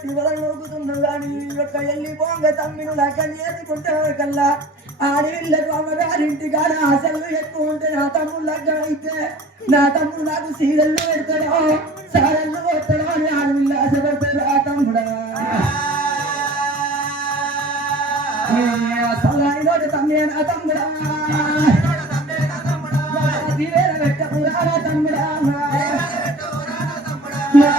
పెట్టి వదలనుకుతున్నావు కానీ యొక్క ఎల్లి పోంగ తమ్మిను లెక్కని చేసుకుంటే కల్లా ఆడవిళ్ళకు అమ్మగారింటి కాడ ఆశలు ఎక్కువ ఉంటే నా తమ్ముడు లగ్గం అయితే నా తమ్ముడు నాకు సీరియల్లు పెడతాడో సారళ్ళు కొడతాడో అని ఆడవిళ్ళు ఆశపడతాడు ఆ తమ్ముడా తమ్మే నా తమ్ముడా పెట్టకురా తమ్ముడా నా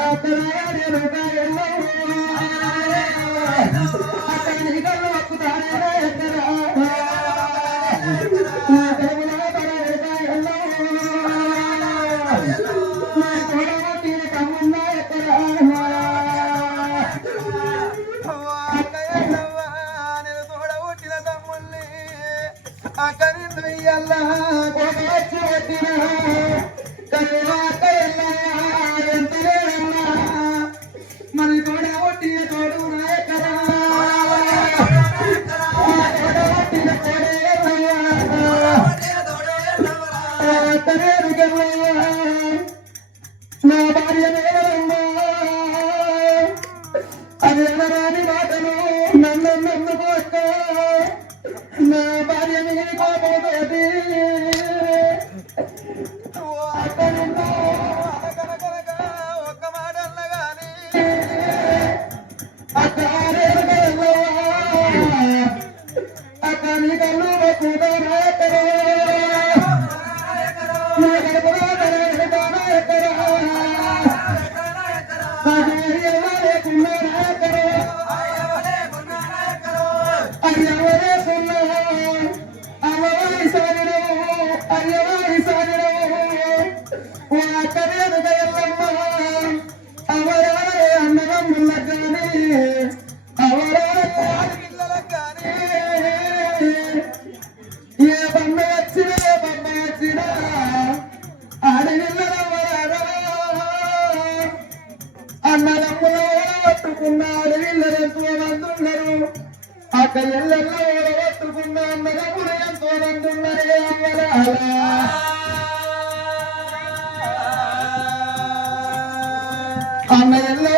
అన్న ఎల్లో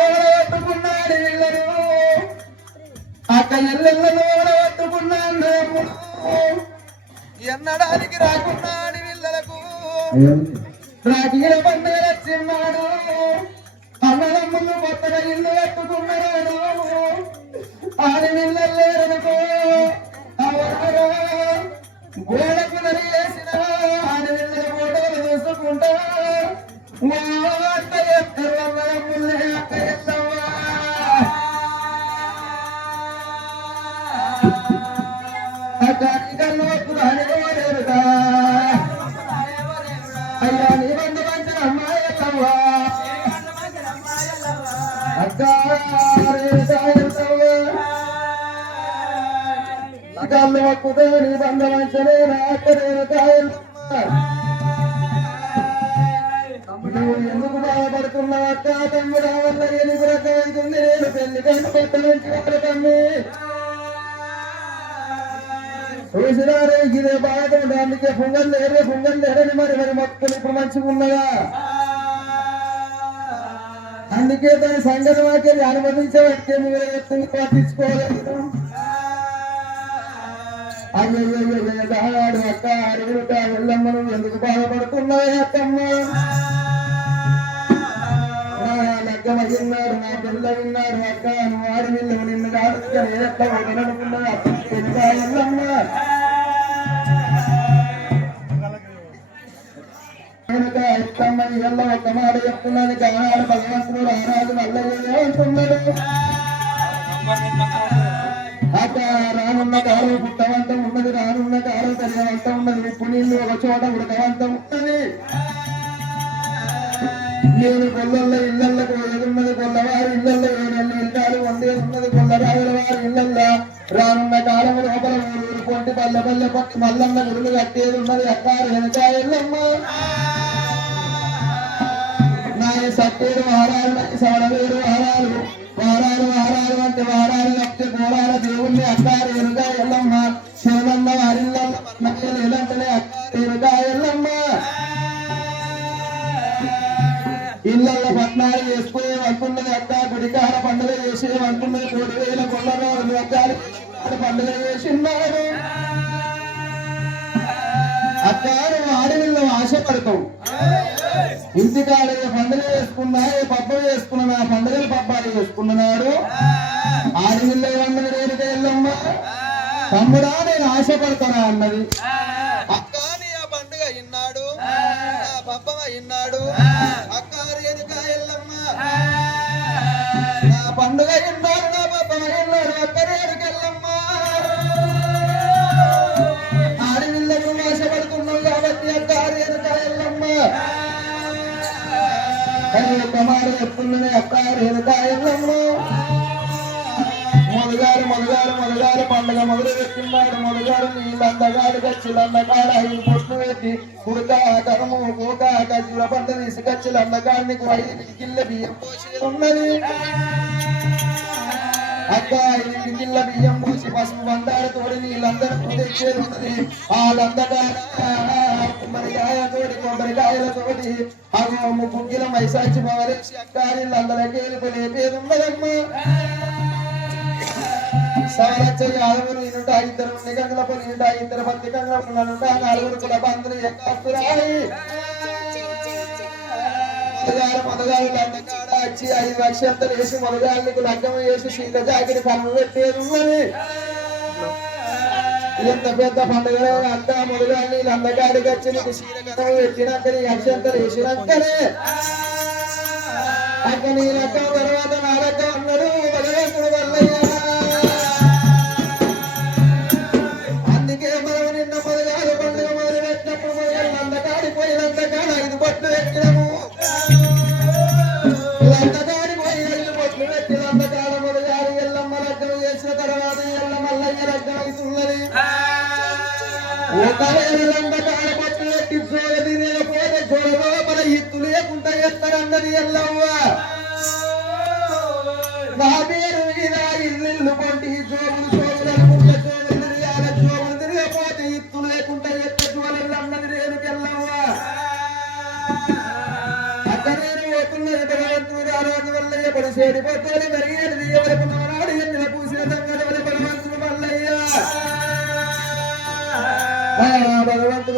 పట్టుకున్నాడు వీళ్ళరు అక్క ఎల్లెల్లలో పట్టుకున్న ఎన్నడానికి రాకున్నాడు పిల్లలకు రాజీల పండుగ వచ్చిన్నాడు అన్నదమ్ములు కొత్తగా ఇల్లు కట్టుకున్నాడు ఆడి నిల్లలేరనుకో గోడకు నరిగేసిన ఆడి నిల్లల చూసుకుంటా. కళ్ళు వక్కుతో నీ బంధ నువ్వు ఎందుకు బాధపడుతున్నావు అక్క తమ్ముడా వల్ల ఎలుగు రకమైంది నేను పెళ్ళి కంటే కొత్త తమ్మి చూసినారే ఇదే బాధ అందుకే పొంగల్ లేరే పొంగల్ లేరని మరి మరి మొక్కలు ఇప్పుడు మంచిగా ఉన్నదా అందుకే దాని సంగతి వాక్యం అనుమతించే వాక్యం మీరు ఎత్తుని పట్టించుకోలేదు అయ్యో దాడు అక్క అడుగుట వెళ్ళమ్మను ఎందుకు బాధపడుతున్నాయి అక్కమ్మ నా లగ్గమ విన్నారు నా పిల్ల విన్నారు అక్క నువ్వు ఆడి వెళ్ళవు నిన్ను కాదు నేను ఎట్లా వదలనుకున్నా అక్క వెళ్ళమ్మ కనుక ఇష్టమ్మని ఎల్ల ఒక్క మాట చెప్తున్నది కానాడు భగవంతుడు రారాజు మల్లయ్య అంటున్నాడు అక్క రానున్న కాలం పుట్టవంతం ఉన్నది రానున్న కాలం తగినవంతం ఉన్నది. ఉప్పు నీళ్ళు ఒక చోట ఉడకవంతం ఉన్నది. నేను కొల్లల్లో ఇళ్ళల్లో ఎదున్నది కొల్లవారు ఇళ్ళల్లో ఏడెళ్ళు ఇల్లాలు వందే ఉన్నది కొల్లరాజుల వారి ఇళ్ళల్లో రానున్న కాలం లోపల ఊరుకోండి పల్లె పల్లె పట్టి మల్లన్న గురులు కట్టేది ఉన్నది అక్క వెనకాయల్లమ్మ నాయ సత్తేడు వారాలు నాయ సవడవేరు వారాలు వారాలు వారాలు అంటే వారాలు లక్ష గోరాల దేవుణ్ణి అక్కారేరుగా ఎల్లమ్మ శివనన్న వారిల్లమ్మ మన్నయ్యలు ఎలంటనే అక్కారేరుగా ఎల్లమ్మ ఇళ్ళల్లో పట్నాలు చేసుకునే అనుకున్నది అక్క గుడికార పండుగ చేసి ఏమంటున్నది కోటి వేల కొండలో వద్దాలి పండుగ చేసిన్నారు అక్కారు ఆడవిల్ల ఆశపడతావు ఇంటికాడ ఏ పండుగ చేసుకున్నా ఏ పబ్బ చేసుకున్నా పండుగలు పబ్బాలు చేసుకున్నాడు ఆడవిల్ల ఏమన్నది రేణుక ఎల్లమ్మ తమ్ముడా నేను ఆశపడతానా అన్నది. అక్క నీ ఆ పండుగ ఇన్నాడు నా పబ్బమ ఇన్నాడు మొదలు పెట్టిన్నాడు మొదగారు నీళ్ళందగాడు గచ్చిలందగాడు ఐదు పొట్లు పెట్టి కుడక కరము కూక గజ్జుల పంట తీసుకొచ్చి లందగాడికి ఐదు గిల్ల బియ్యం పోసి ఉన్నది. అక్క ఐదు గిల్ల బియ్యం పోసి పసుపు బండారు తోడి నీళ్ళందరూ తెచ్చేది ఉన్నది. ఆ లందగాడ కొబ్బరికాయ తోడి కొబ్బరికాయల తోటి అగో ముగ్గుల మైసాచి పవరేసి అక్క నీళ్ళందరికీ లేపేది ఉన్నదమ్మా. సారచ్చ యాదవులు ఇనుట ఇద్దరు నిగంగులపు నింట ఇద్దరు పత్తి కంగనుంట నలుగురు కుల బంధులు ఎక్కరాయి మొదగారు మొదగారు వచ్చి ఐదు లక్షంతలు వేసి మొదగాళ్ళకు లగ్గం వేసి సీత జాకిరి కన్ను పెట్టేది ఎంత పెద్ద పండుగ అంతా మొదగాన్ని లందగాడికి వచ్చి నీకు సీర కన్ను పెట్టినాక నీ అక్షంతలు వేసినాకనే అక్కడ నీ లగ్గం ఇత్తు లేకుండా ఎత్తరన్నది ఎల్లవ్వ నా పేరు మీద ఇల్లు కొంటి జోగులు జోగులు అనుకుంటే జోగులు తిరగాల జోగులు ఇత్తు లేకుండా ఎత్త జోలెల్లు అన్నది రేణుకెళ్ళవ్వా అక్కడేను పోతున్నది భగవంతుడు ఆ రోజు వల్ల ఎప్పుడు ఎవరికి నాడు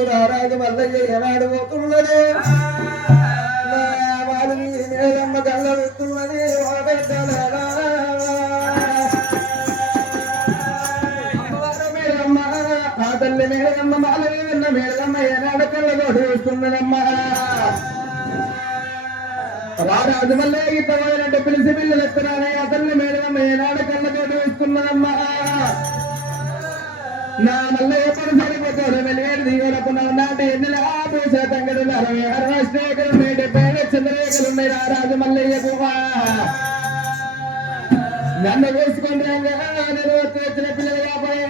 రారాజు మల్లయ్య ఏనాడు పోతున్నది? వాడు మీ కళ్ళ వెళ్తున్నది ఆ తల్లి మేడమ్మ మాలవి విన్న మేడమ్మ ఏనాడు కళ్ళతోటి వస్తున్నదమ్మా రారాజు మళ్ళీ గీత పిలిచి పిల్లలు ఎత్తున్నానే అతన్ని మేడమ్మ ఏనాడు కళ్ళతోటి వస్తున్నదమ్మా నా మల్లయ్య పని సరిపోతాడు వెలివేడు దిగోడకు నా నాటి ఎన్నిల తంగడులు అరవై అరవై స్నేహితులు మేటి పేడ చంద్రరేఖలు ఉన్నాయి. రారాజు మల్లయ్య నన్ను వేసుకొని వచ్చిన పిల్లలు కాబట్టి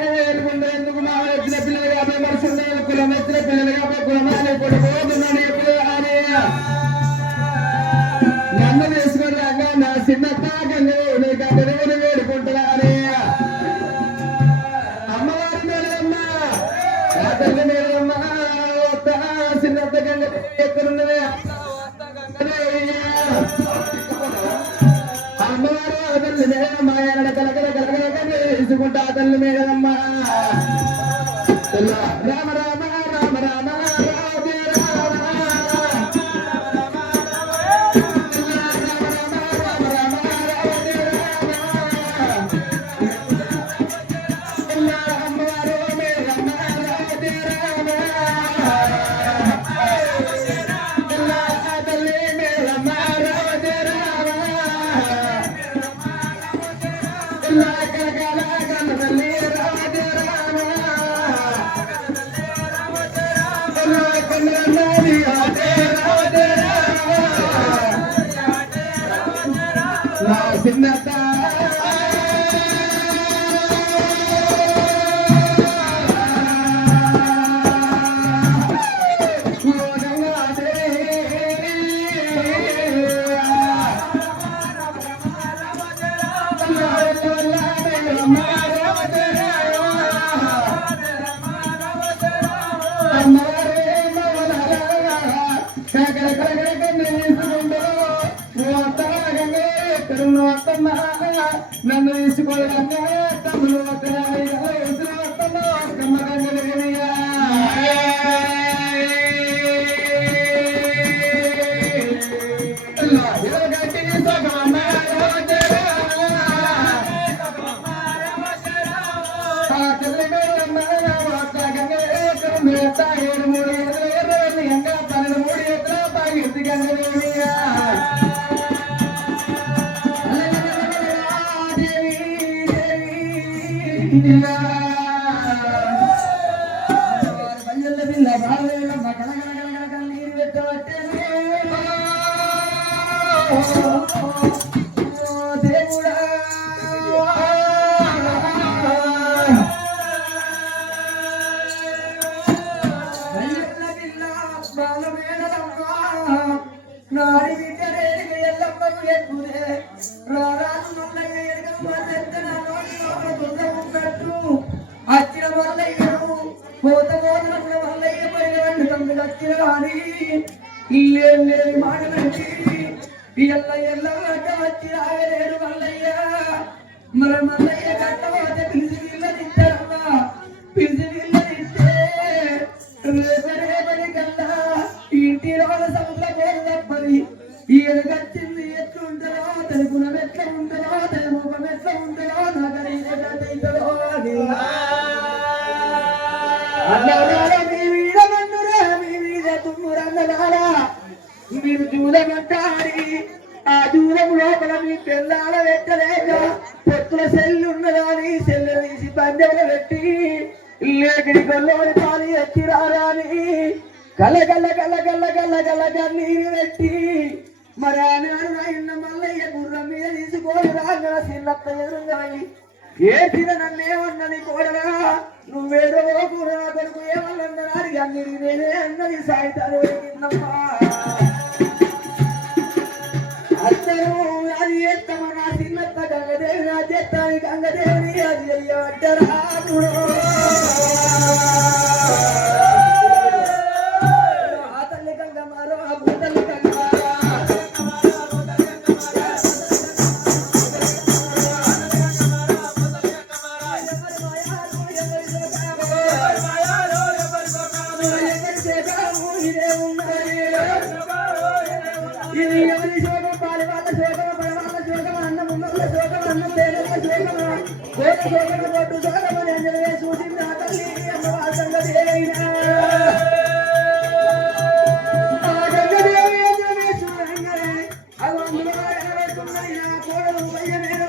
తీసుకుంటా రామ రామ పల్లెల మరి పెళ్ళాడ పెట్టలేక పొత్తుల సెల్లు ఉన్నదాని సెల్లు తీసి పందెలు పెట్టి లేకిడి గొల్లోని పాలు ఎత్తి రారాని గల గల గల గల గల గల గన్నీరు పెట్టి మరి ఆనాడు నాయన్న మల్లయ్య గుర్రం మీద తీసుకొని రాగల చిన్నత్త ఎదురుగా ఏసిన నన్నేమన్నది కోడరా నువ్వేదో కూర నా కొడుకు ఏమన్నది అన్నిటి నేనే అన్నది సాయితారు. కిందమ్మా అందరూ ఎత్తమ నా చిన్నత్త గంగదేవి నా చెత్తాని గంగదేవిని అది అయ్యవట్టరా అన్నం లేనోళ్ళ కోట చూసింది ఆ తల్లి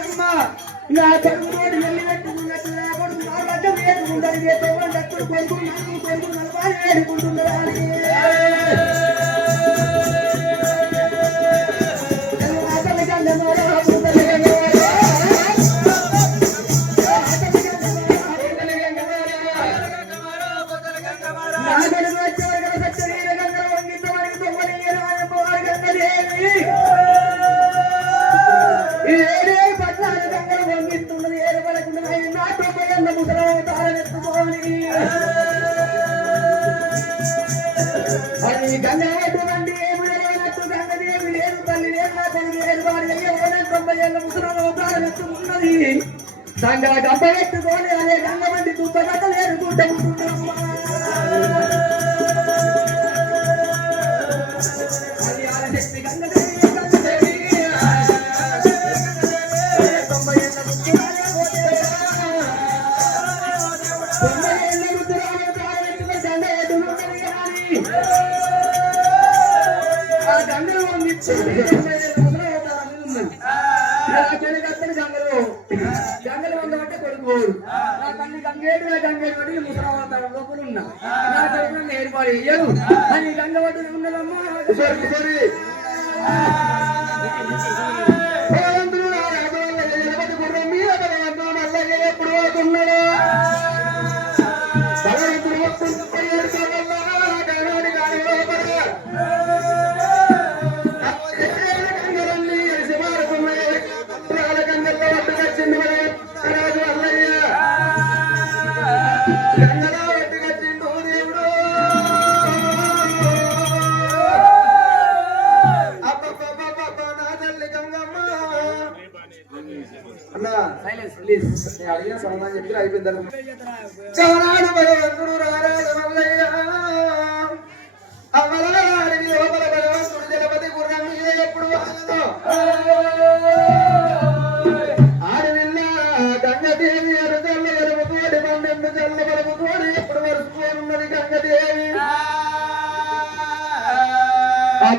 అమ్మ నా వెళ్ళి పెట్టుకున్నట్టు నా కొడుకు నా వేసుకుంటాను డక్కుడు కొడుకు నాకు కొడుకు నలభై వేడుకుంటున్నారా గంగదేవి లేదు తల్లి లేదు నా తల్లి లేదు వారి అయ్యే ఓనెం తొంభై ఏళ్ళ ముసలాలు ప్రారంభిస్తున్నది ఆ. గంగలు గంగలు గంగలు వందమంటే కొడుకు నా తల్లి గంగేడు నా గంగేడు పడి లోపల ఉన్నా నా కొడుకు ఏర్పాటు చెయ్యరు అని గంగ పట్టున ఉన్నదమ్మా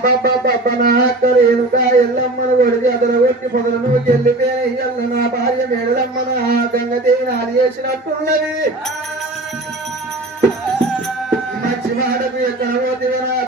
అబ్బబ్బబ్బబ్బనా అక్కరేనుగా ఎల్లమ్మను ఒడిగి అదరగొట్టి పొదలను గెల్లిపోయిన ఇయ్యల్ల నా భార్య మేడలమ్మ నా గంగదేవి నాది చేసినట్టున్నది